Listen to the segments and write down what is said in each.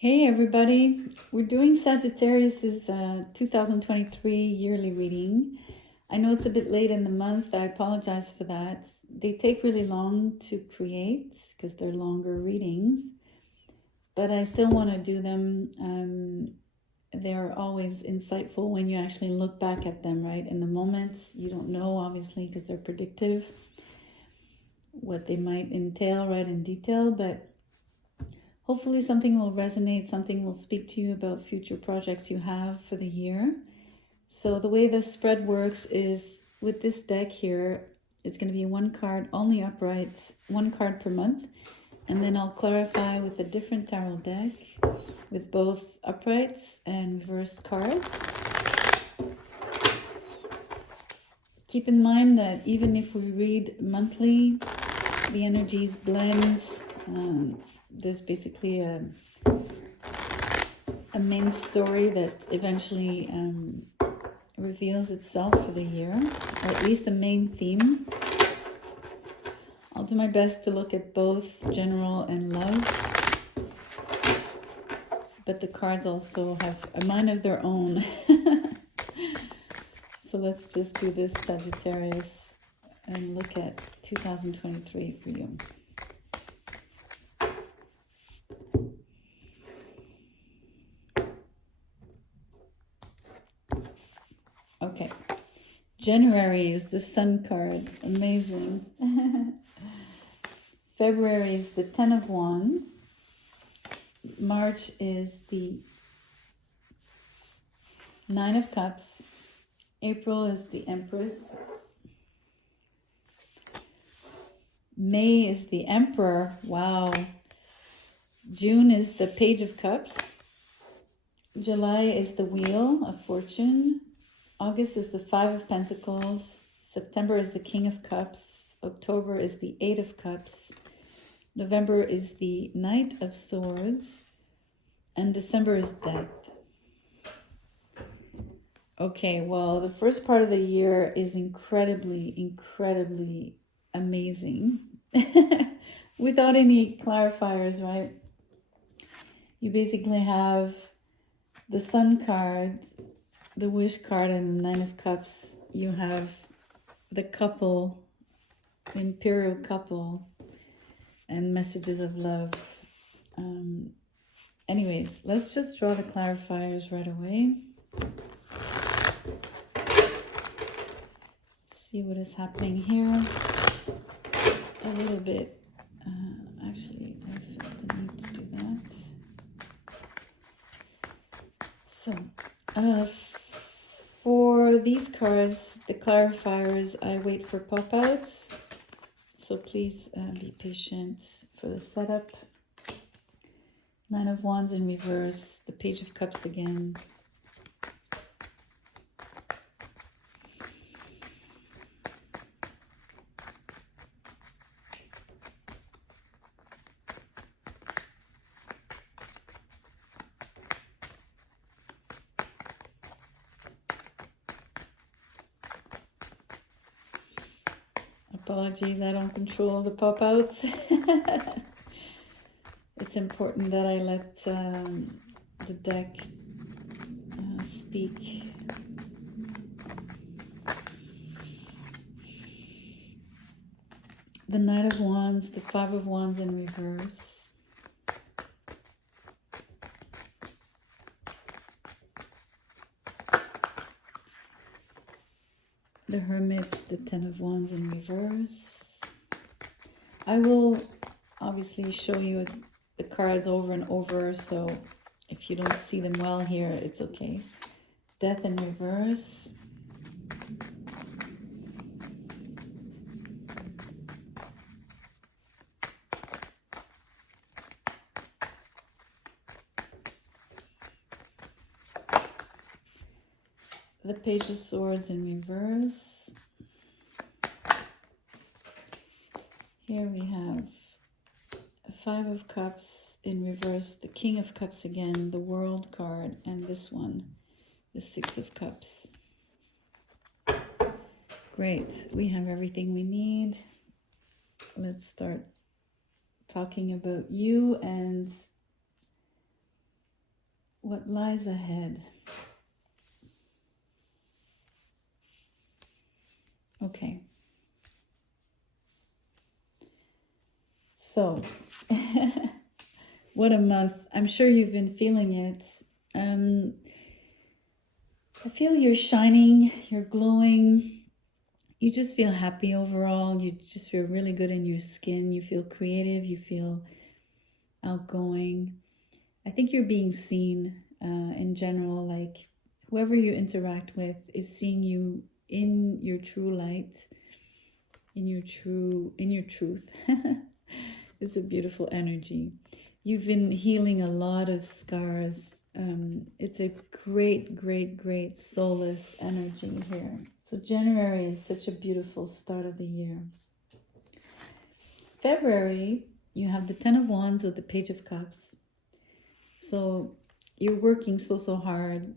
Hey everybody, we're doing Sagittarius's 2023 yearly reading. I know it's a bit late in the month, I apologize for that. They take really long to create because they're longer readings, but I still want to do them. They're always insightful when you actually look back at them, right? In the moment, you don't know, obviously, because they're predictive, what they might entail, right, in detail, but hopefully something will resonate, something will speak to you about future projects you have for the year. So the way the spread works is with this deck here, it's going to be one card, only uprights, one card per month. And then I'll clarify with a different tarot deck with both uprights and reversed cards. Keep in mind that even if we read monthly, the energies blend. There's basically a main story that eventually reveals itself for the year, or at least the main theme. I'll do my best to look at both general and love, but the cards also have a mind of their own. So let's just do this, Sagittarius, and look at 2023 for you. Okay, January is the Sun card, amazing. February is the Ten of Wands. March is the Nine of Cups. April is the Empress. May is the Emperor. Wow. June is the Page of Cups. July is the Wheel of Fortune. August is the Five of Pentacles. September is the King of Cups. October is the Eight of Cups. November is the Knight of Swords. And December is Death. Okay, well, the first part of the year is incredibly amazing. Without any clarifiers, right? You basically have the Sun card, the Wish card, and the Nine of Cups. You have the couple, the Imperial couple, and messages of love. Anyways, let's just draw the clarifiers right away. See what is happening here. A little bit. Actually, I felt the need to do that. So, for these cards, the clarifiers, I wait for pop-outs. So please be patient for the setup. Nine of Wands in reverse, the Page of Cups again. Apologies, I don't control the pop-outs. It's important that I let the deck speak. The Knight of Wands, the Five of Wands in reverse. The Hermit, the Ten of Wands in reverse. I will obviously show you the cards over and over, so if you don't see them well here, it's okay. Death in reverse. The Page of Swords in reverse. Here we have a Five of Cups in reverse, the King of Cups again, the World card, and this one, the Six of Cups. Great, we have everything we need. Let's start talking about you and what lies ahead. Okay. So, what a month. I'm sure you've been feeling it. I feel you're shining, you're glowing. You just feel happy overall. You just feel really good in your skin. You feel creative. You feel outgoing. I think you're being seen in general. Like whoever you interact with is seeing you in your true light, in your truth. It's a beautiful energy. You've been healing a lot of scars. It's a great soulless energy here. So January is such a beautiful start of the year. February, you have the Ten of Wands with the Page of Cups. So you're working so hard.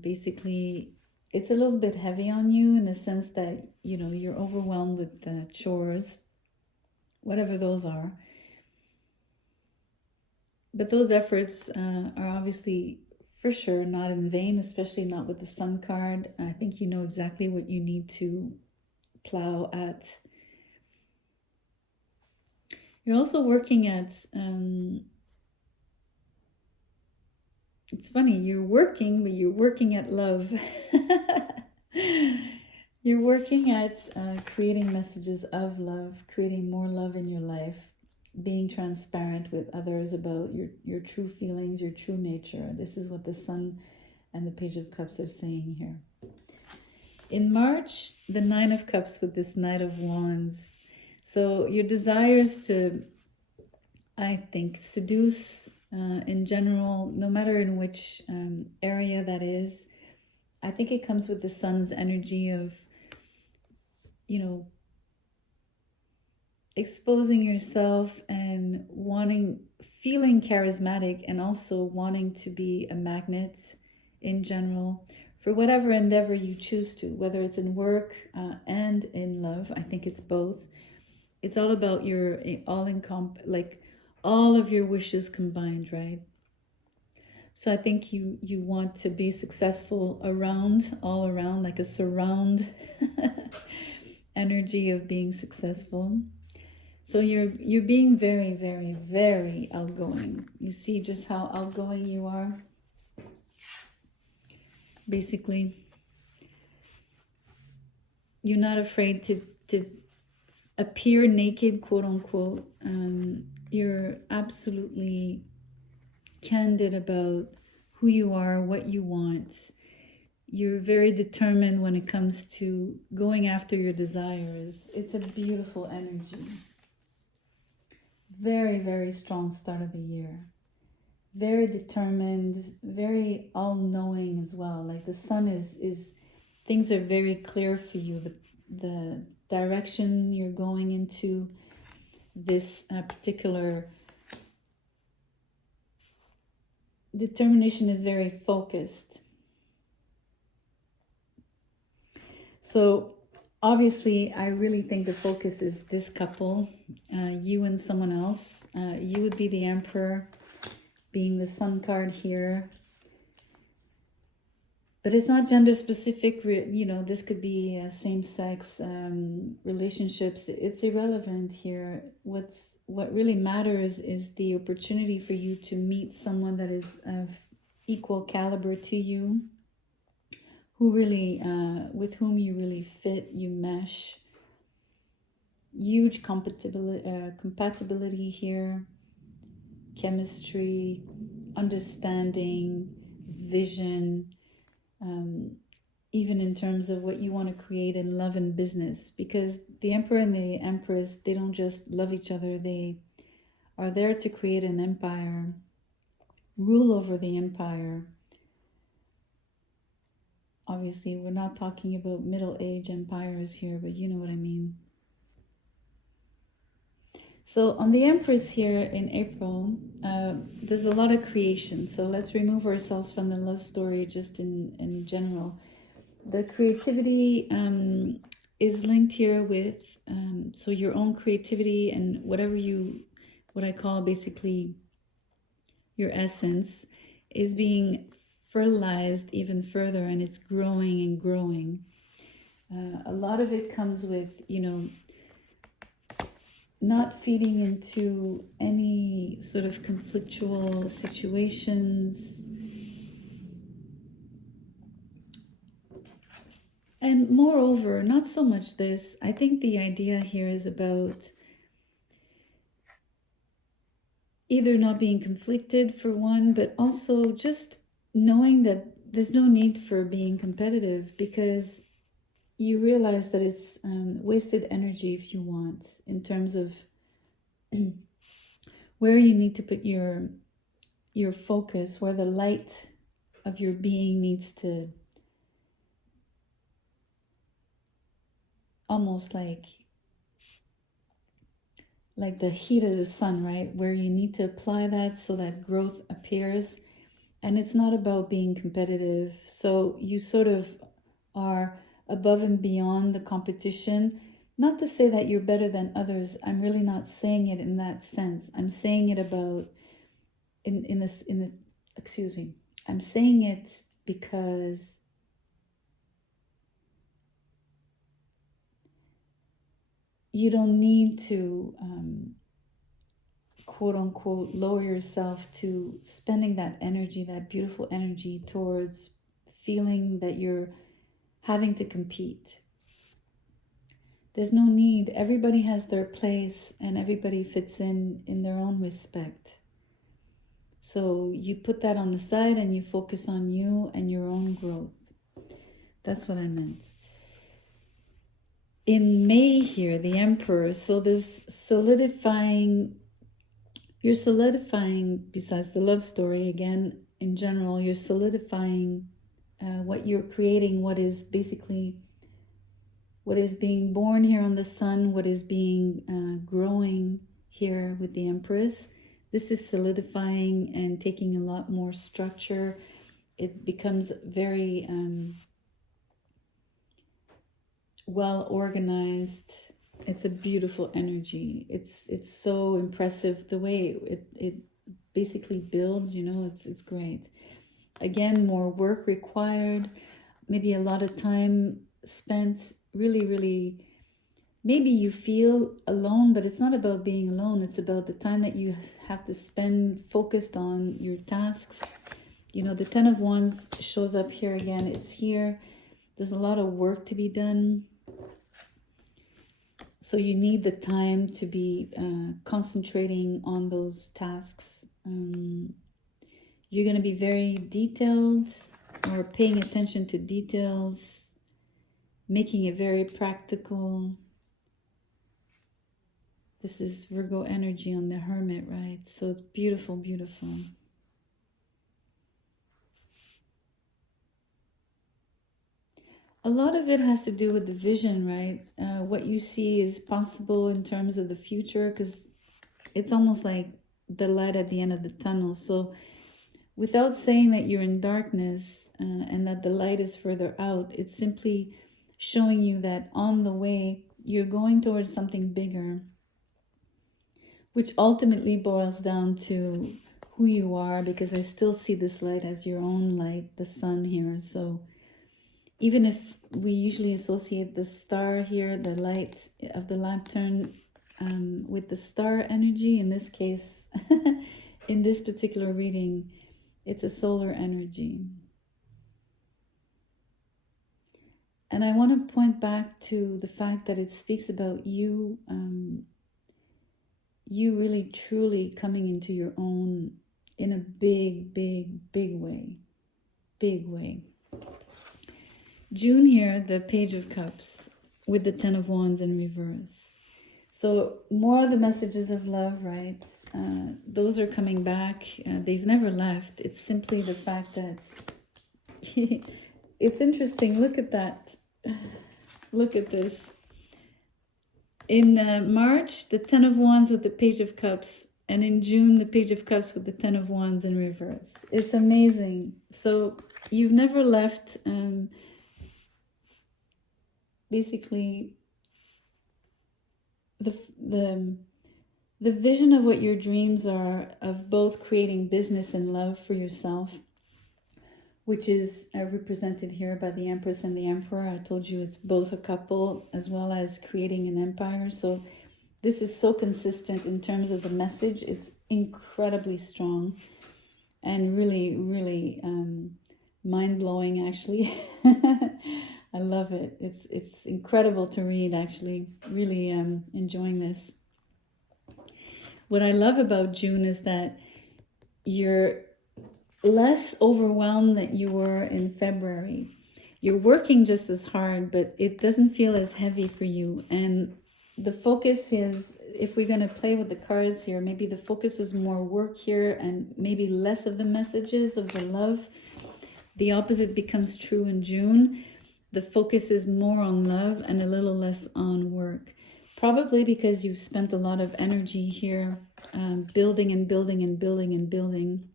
Basically, it's a little bit heavy on you in the sense that, you know, you're overwhelmed with the chores, whatever those are. But those efforts are obviously, for sure, not in vain, especially not with the Sun card. I think you know exactly what you need to plow at. You're also working at, it's funny, you're working, but you're working at love. You're working at creating messages of love, creating more love in your life, being transparent with others about your true feelings, your true nature. This is what the Sun and the Page of Cups are saying here. In March, the Nine of Cups with this Knight of Wands. So your desires to, I think, seduce in general, no matter in which area that is, I think it comes with the Sun's energy of, you know, exposing yourself and feeling charismatic and also wanting to be a magnet in general for whatever endeavor you choose to, whether it's in work and in love. I think it's both. It's all about your like all of your wishes combined, right? So I think you want to be successful all around, like a surround energy of being successful. So you're being very outgoing. You see just how outgoing you are? Basically, you're not afraid to appear naked, quote unquote. You're absolutely candid about who you are, what you want. You're very determined when it comes to going after your desires. It's a beautiful energy. Very strong start of the year. Very determined, very all-knowing as well. Like the Sun is things are very clear for you. The direction you're going into, this particular determination is very focused. So obviously, I really think the focus is this couple, you and someone else. You would be the Emperor, being the Sun card here. But it's not gender specific, you know, this could be same-sex relationships. It's irrelevant here. What really matters is the opportunity for you to meet someone that is of equal caliber to you, who really, with whom you really fit, you mesh. Huge compatibility here, chemistry, understanding, vision, even in terms of what you want to create in love and business, because the Emperor and the Empress, they don't just love each other, they are there to create an empire, rule over the empire. Obviously, we're not talking about middle-age empires here, but you know what I mean. So on the Empress here in April, there's a lot of creation. So let's remove ourselves from the love story just in general. The creativity is linked here with, so your own creativity and what I call basically your essence. is being fertilized even further, and it's growing and growing. A lot of it comes with, not feeding into any sort of conflictual situations. And moreover, not so much this, I think the idea here is about either not being conflicted for one, but also just knowing that there's no need for being competitive, because you realize that it's wasted energy if you want, in terms of where you need to put your focus, where the light of your being needs to almost like the heat of the sun, right? Where you need to apply that so that growth appears. And it's not about being competitive. So you sort of are above and beyond the competition. Not to say that you're better than others. I'm really not saying it in that sense. I'm saying it about excuse me. I'm saying it because you don't need to quote unquote lower yourself to spending that energy, that beautiful energy, towards feeling that you're having to compete. There's no need. Everybody has their place and everybody fits in their own respect. So you put that on the side and you focus on you and your own growth. That's what I meant. In May here, the Emperor, so there's you're solidifying, besides the love story, again, in general, you're solidifying what you're creating, what is basically, what is being born here on the sun, what is being growing here with the Empress. This is solidifying and taking a lot more structure. It becomes very well organized. It's a beautiful energy. It's so impressive the way it basically builds, it's great. Again, more work required, maybe a lot of time spent really, maybe you feel alone, but it's not about being alone. It's about the time that you have to spend focused on your tasks. The Ten of Wands shows up here again. It's here. There's a lot of work to be done. So you need the time to be concentrating on those tasks. You're going to be very detailed, or paying attention to details, making it very practical. This is Virgo energy on the Hermit, right? So it's beautiful, beautiful. A lot of it has to do with the vision, right? What you see is possible in terms of the future, because it's almost like the light at the end of the tunnel. So without saying that you're in darkness and that the light is further out, it's simply showing you that on the way, you're going towards something bigger, which ultimately boils down to who you are, because I still see this light as your own light, the sun here. So even if we usually associate the star here, the light of the lantern, with the star energy, in this case, in this particular reading, it's a solar energy. And I want to point back to the fact that it speaks about you, you really truly coming into your own in a big way. Big way. June here, the Page of Cups with the Ten of Wands in reverse. So more of the messages of love, right? Those are coming back. They've never left. It's simply the fact that it's interesting. Look at that. Look at this. In March, the Ten of Wands with the Page of Cups. And in June, the Page of Cups with the Ten of Wands in reverse. It's amazing. So you've never left... basically the the vision of what your dreams are, of both creating business and love for yourself, which is represented here by the Empress and the Emperor. I told you it's both a couple as well as creating an empire. So this is so consistent in terms of the message. It's incredibly strong and really, really mind-blowing, actually. I love it. It's incredible to read, actually. Really enjoying this. What I love about June is that you're less overwhelmed than you were in February. You're working just as hard, but it doesn't feel as heavy for you. And the focus is, if we're going to play with the cards here, maybe the focus is more work here and maybe less of the messages of the love. The opposite becomes true in June. The focus is more on love and a little less on work. Probably because you've spent a lot of energy here building and building and building and building.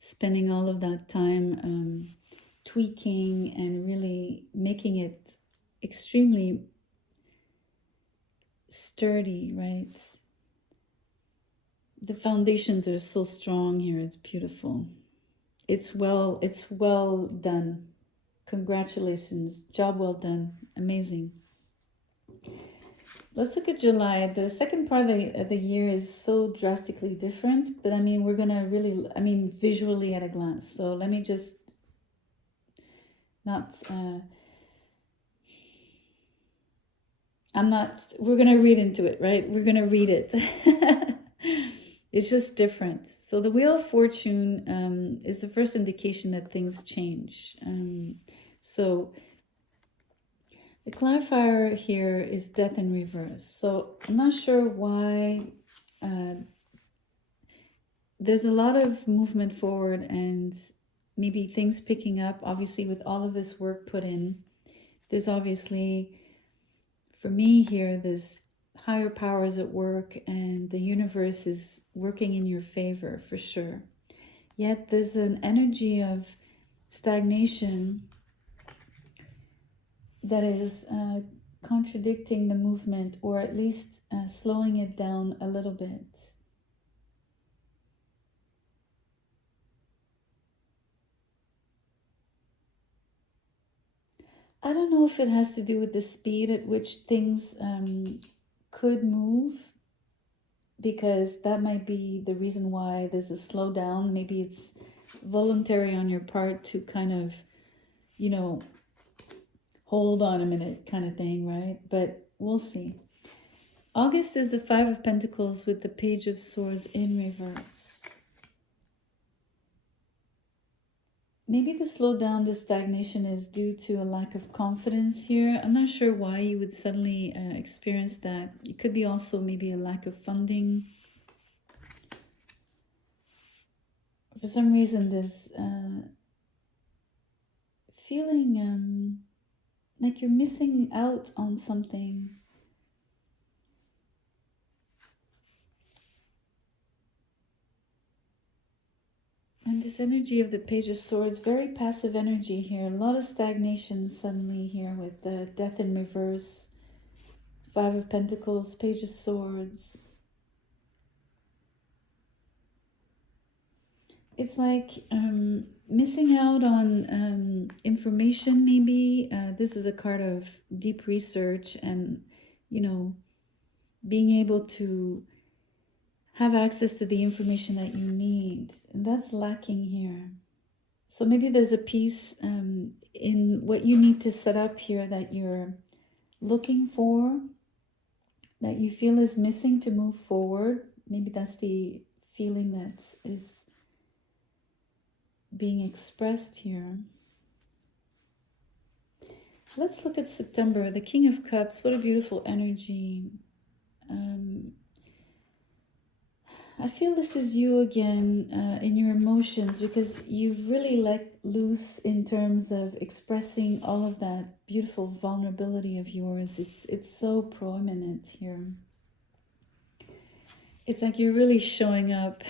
Spending all of that time tweaking and really making it extremely sturdy, right? The foundations are so strong here. It's beautiful. It's well done. Congratulations. Job well done. Amazing. Let's look at July. The second part of the year is so drastically different, but I mean, we're going to really, I mean, visually at a glance. So let me just we're going to read into it, right? We're going to read it. It's just different. So the Wheel of Fortune is the first indication that things change. So the clarifier here is death in reverse. So I'm not sure why there's a lot of movement forward and maybe things picking up, obviously, with all of this work put in. There's obviously, for me here, there's higher powers at work and the universe is working in your favor for sure. Yet there's an energy of stagnation that is contradicting the movement, or at least slowing it down a little bit. I don't know if it has to do with the speed at which things could move, because that might be the reason why there's a slowdown. Maybe it's voluntary on your part to kind of, you know, hold on a minute kind of thing, right? But we'll see. August is the Five of Pentacles with the Page of Swords in reverse. Maybe the slowdown, the stagnation is due to a lack of confidence here. I'm not sure why you would suddenly experience that. It could be also maybe a lack of funding. For some reason, there's feeling like you're missing out on something. And this energy of the Page of Swords, very passive energy here. A lot of stagnation suddenly here with the Death in reverse. Five of Pentacles, Page of Swords. It's like missing out on information, maybe. This is a card of deep research and, you know, being able to have access to the information that you need. And that's lacking here. So maybe there's a piece in what you need to set up here that you're looking for, that you feel is missing to move forward. Maybe that's the feeling that is being expressed here. Let's look at September. The King of Cups. What a beautiful energy. I feel this is you again in your emotions, because you've really let loose in terms of expressing all of that beautiful vulnerability of yours. It's so prominent here. It's like you're really showing up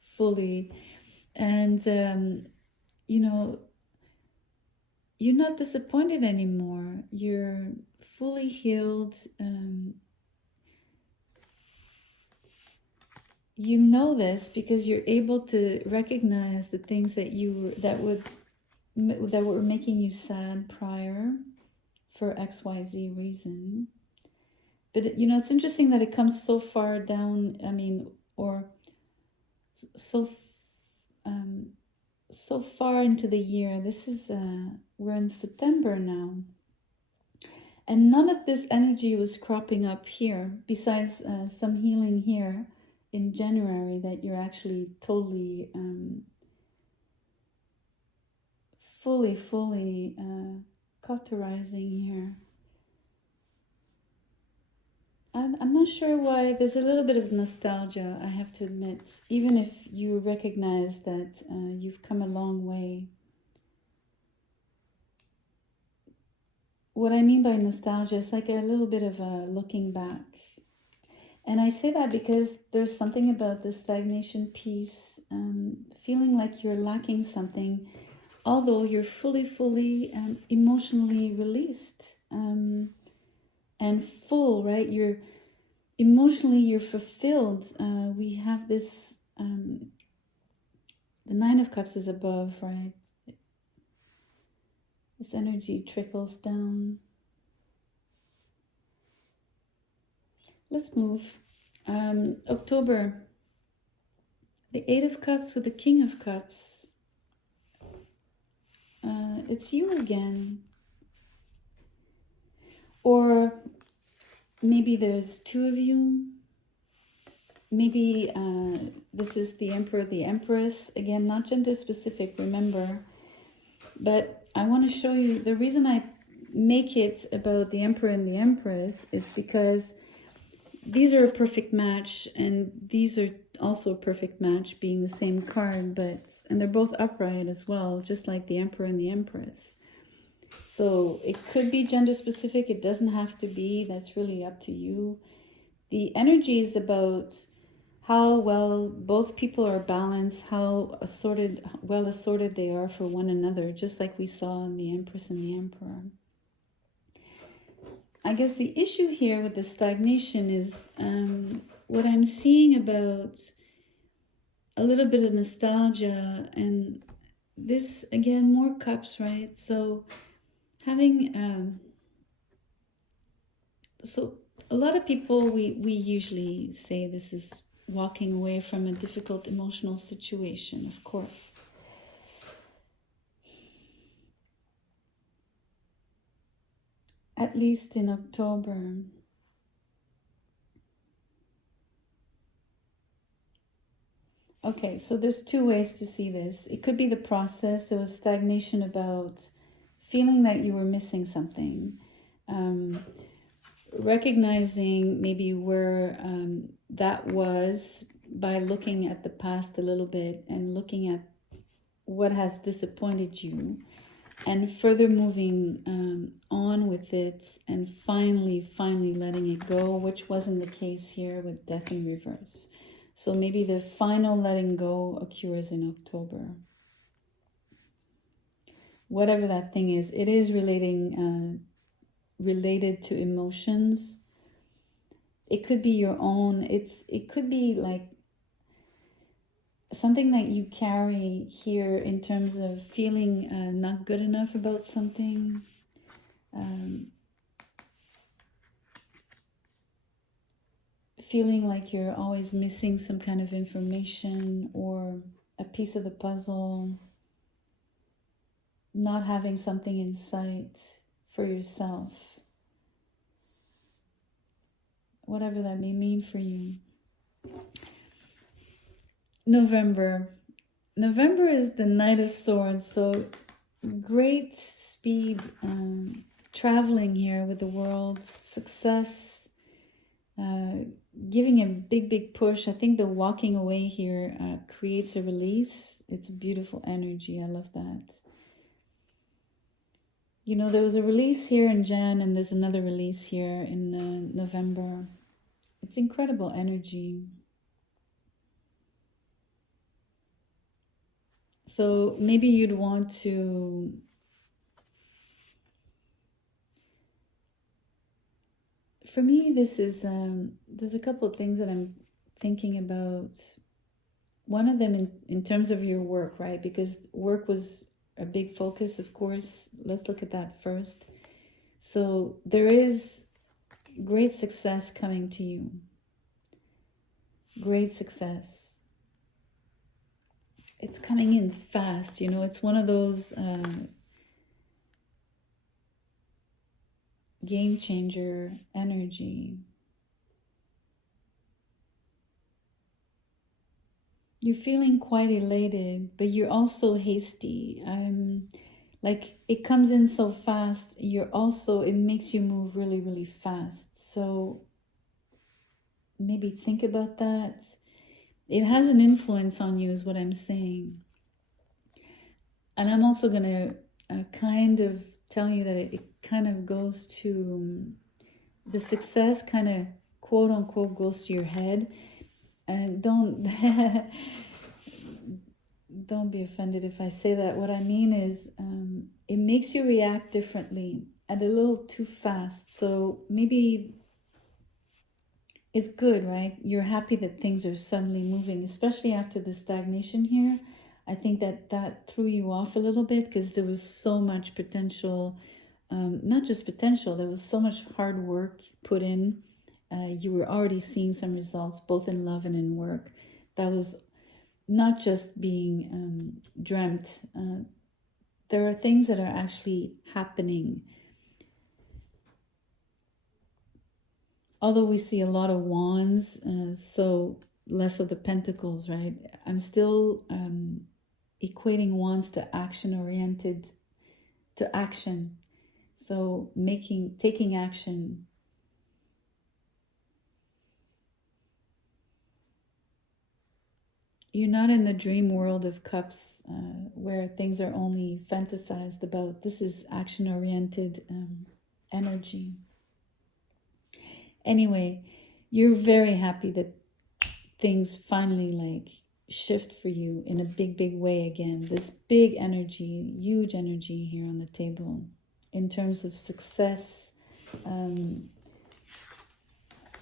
fully. And, you know, you're not disappointed anymore. You're fully healed. you know this because you're able to recognize the things that that were making you sad prior for XYZ reason. But you know, it's interesting that it comes so far down. I mean, or so um, so far into the year. This is we're in September now, and none of this energy was cropping up here. Besides some healing here in January, that you're actually totally fully cauterizing here. I'm not sure why. There's a little bit of nostalgia, I have to admit, even if you recognize that you've come a long way. What I mean by nostalgia is like a little bit of a looking back. And I say that because there's something about the stagnation piece, feeling like you're lacking something, although you're fully emotionally released and full, right? You're emotionally, you're fulfilled. We have this, the Nine of Cups is above, right? This energy trickles down. Let's move. October, the Eight of Cups with the King of Cups. It's you again. Or maybe there's two of you. Maybe this is the Emperor, the Empress. Again, not gender specific, remember. But I want to show you, the reason I make it about the Emperor and the Empress is because these are a perfect match, and these are also a perfect match, being the same card, and they're both upright as well, just like the Emperor and the Empress. So it could be gender specific, it doesn't have to be, that's really up to you. The energy is about how well both people are balanced, how well assorted they are for one another, just like we saw in the Empress and the Emperor. I guess the issue here with the stagnation is what I'm seeing about a little bit of nostalgia, and this, again, more cups, right? So having, so a lot of people, we usually say this is walking away from a difficult emotional situation, of course. At least in October. Okay, so there's two ways to see this. It could be the process. There was stagnation about feeling that you were missing something. Recognizing maybe where that was by looking at the past a little bit and looking at what has disappointed you, and further moving on with it, and finally letting it go, which wasn't the case here with Death in Reverse. So maybe the final letting go occurs in October. Whatever that thing is, it is related to emotions. It could be your own. It could be like something that you carry here in terms of feeling not good enough about something. Feeling like you're always missing some kind of information or a piece of the puzzle. Not having something in sight for yourself. Whatever that may mean for you. November. November is the Knight of Swords, so great speed traveling here with the world, success, giving a big push. I think the walking away here creates a release. It's a beautiful energy. I love that. You know, there was a release here in Jan, and there's another release here in November. It's incredible energy. So maybe you'd want to for me, this is there's a couple of things that I'm thinking about one of them in terms of your work, right? Because work was a big focus, of course. Let's look at that first. So there is great success coming to you. Great success. It's coming in fast, you know, it's one of those game changer energy. You're feeling quite elated, but you're also hasty. Like it comes in so fast, it makes you move really, really fast. So maybe think about that. It has an influence on you, is what I'm saying. And I'm also going to kind of tell you that it kind of goes to the success, kind of quote unquote, goes to your head. And don't don't be offended if I say that. What I mean is it makes you react differently and a little too fast. So maybe it's good, right? You're happy that things are suddenly moving, especially after the stagnation here. I think that threw you off a little bit because there was so much potential, not just potential, there was so much hard work put in. You were already seeing some results both in love and in work. That was not just being dreamt. There are things that are actually happening. Although we see a lot of wands, so less of the pentacles, right? I'm still equating wands to action-oriented, to action. So taking action. You're not in the dream world of cups where things are only fantasized about. This is action-oriented energy. Anyway, you're very happy that things finally like shift for you in a big, big way again. This big energy, huge energy here on the table in terms of success.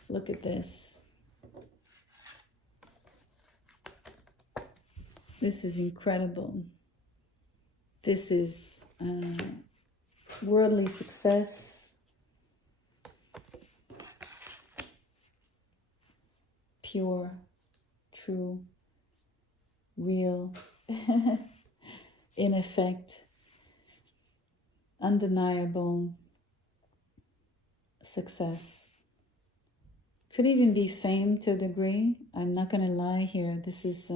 Look at this. This is incredible. This is worldly success, pure, true, real, in effect, undeniable success. Could even be fame to a degree. I'm not going to lie here. This is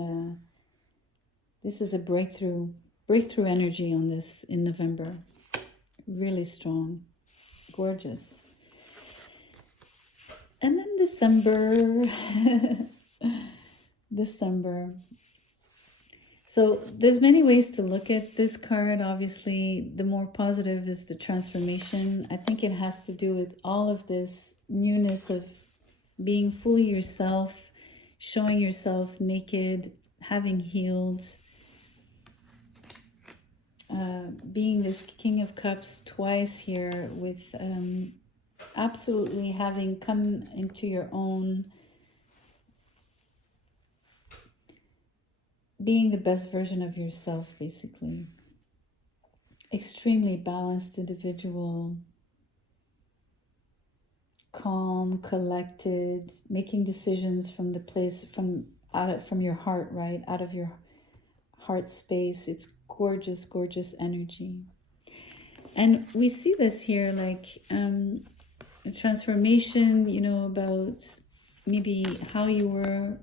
a breakthrough energy on this in November. Really strong, gorgeous. And then December. December. So there's many ways to look at this card. Obviously, the more positive is the transformation. I think it has to do with all of this newness of being fully yourself, showing yourself naked, having healed, being this King of Cups twice here with absolutely having come into your own, being the best version of yourself, basically. Extremely balanced individual, calm, collected, making decisions from the place, from your heart, right? Out of your heart space. It's gorgeous, gorgeous energy. And we see this here, like a transformation, you know, about maybe how you were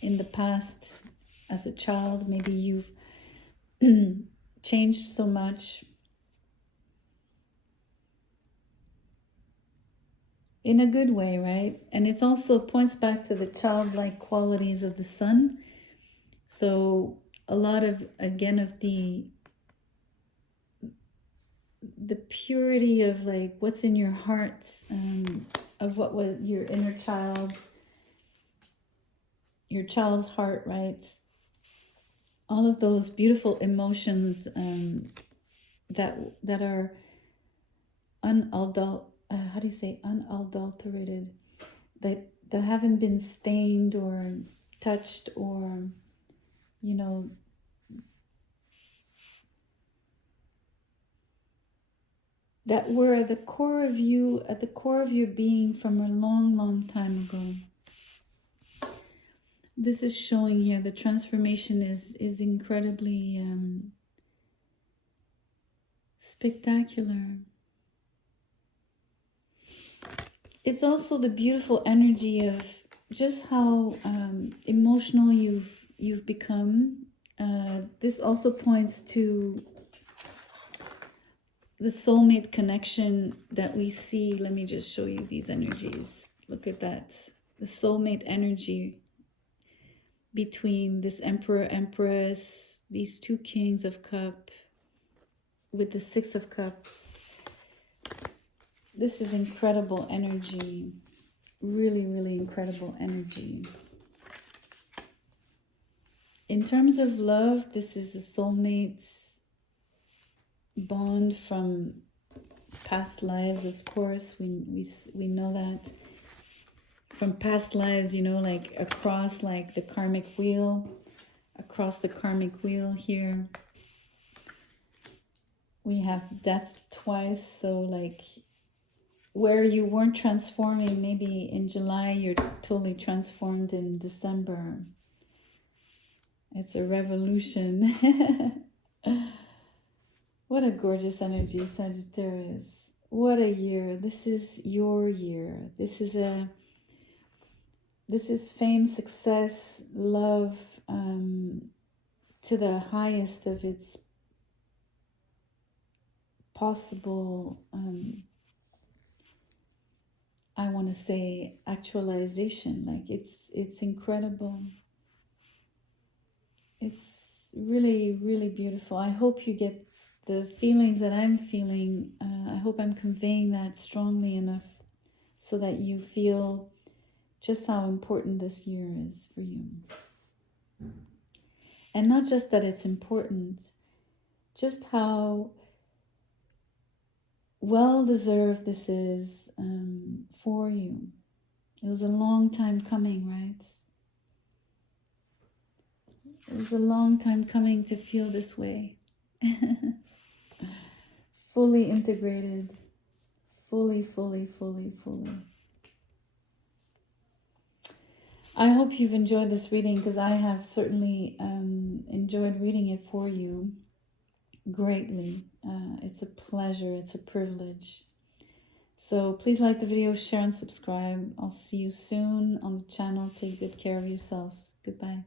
in the past as a child. Maybe you've changed so much in a good way, right? And it also points back to the childlike qualities of the sun. So a lot of, again, of the purity of like what's in your heart, of what was your inner child's heart, right? All of those beautiful emotions that are unadulterated, that that haven't been stained or touched, or, you know, that were at the core of you, at the core of your being from a long, long time ago. This is showing here the transformation is incredibly spectacular. It's also the beautiful energy of just how emotional you've become. This also points to the soulmate connection that we see. Let me just show you these energies. Look at that. The soulmate energy between this Emperor, Empress, these two Kings of Cups with the Six of Cups. This is incredible energy. Really, really incredible energy. In terms of love, this is a soulmate's bond from past lives, of course. We know that from past lives, you know, like across like the karmic wheel, across the karmic wheel here. We have death twice, so like where you weren't transforming, maybe in July, you're totally transformed in December. It's a revolution. What a gorgeous energy, Sagittarius. What a year. This is your year. This is fame, success, love, to the highest of its possible, I want to say, actualization. Like it's incredible. It's really, really beautiful. I hope you get the feelings that I'm feeling. I hope I'm conveying that strongly enough so that you feel just how important this year is for you. And not just that it's important, just how well-deserved this is for you. It was a long time coming, right? It was a long time coming to feel this way. Fully integrated. Fully, fully, fully, fully. I hope you've enjoyed this reading, because I have certainly enjoyed reading it for you greatly. It's a pleasure. It's a privilege. So please like the video, share and subscribe. I'll see you soon on the channel. Take good care of yourselves. Goodbye.